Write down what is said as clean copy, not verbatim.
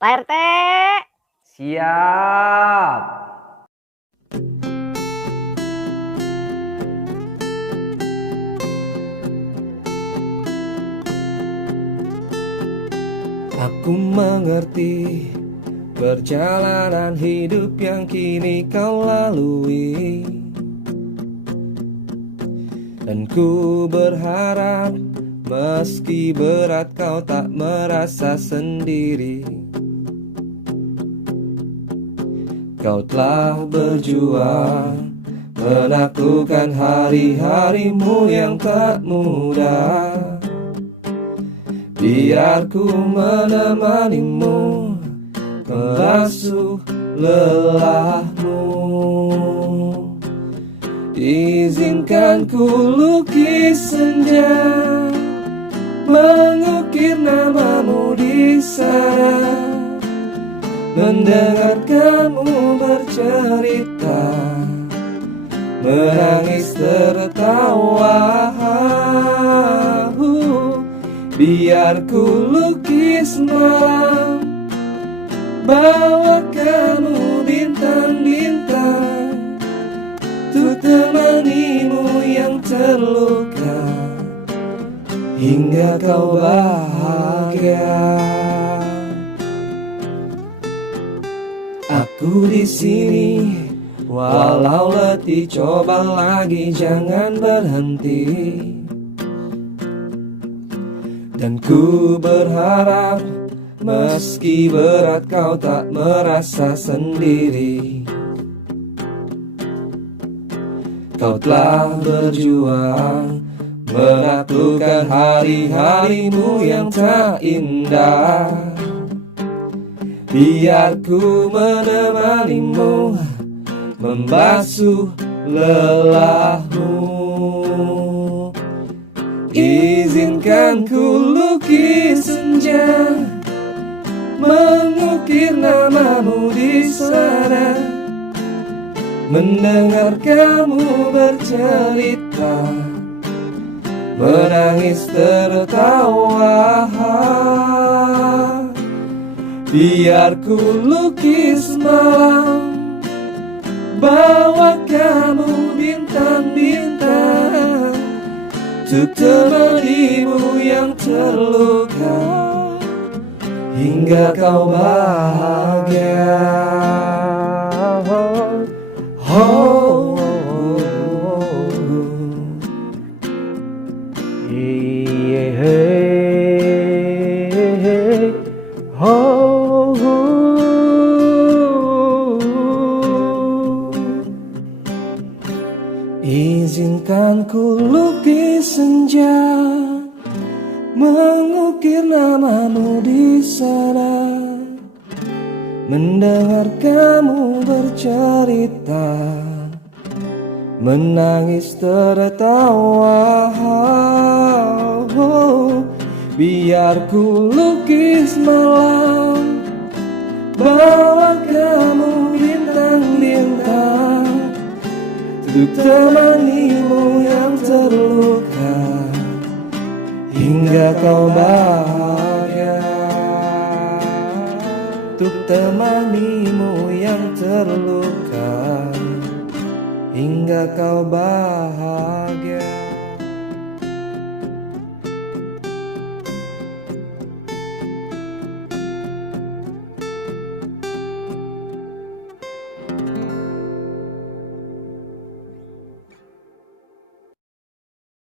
Pak RT. Siap. Aku mengerti perjalanan hidup yang kini kau lalui, dan ku berharap meski berat kau tak merasa sendiri. Kau telah berjuang menaklukkan hari-harimu yang tak mudah. Biar ku menemanimu, membasuh lelahmu. Izinkan ku lukis senja, mengukir namamu di sana, mendengar kamu bercerita, menangis tertawa. Biar ku lukis malam, bawa kamu bintang-bintang, untuk temanimu yang terluka, hingga kau bahagia. Aku di sini, walau letih coba lagi jangan berhenti. Dan ku berharap meski berat kau tak merasa sendiri. Kau telah berjuang menaklukkan hari-harimu yang tak indah. Biar ku menemanimu, membasuh lelahmu. Izinkan ku lukis senja, mengukir namamu di sana, mendengar kamu bercerita, menangis tertawa. Biar ku lukis malam, bawa kamu bintang-bintang, untuk temanimu yang terluka, hingga kau bahagia. Oh, izinkan ku lukis senja, mengukir namamu di sana, mendengar kamu bercerita, menangis tertawa. Biar ku lukis malam, bawa kamu bintang-bintang, untuk temanimu yang terluka, hingga kau bahagia. Untuk temanimu yang terluka, hingga kau bahagia.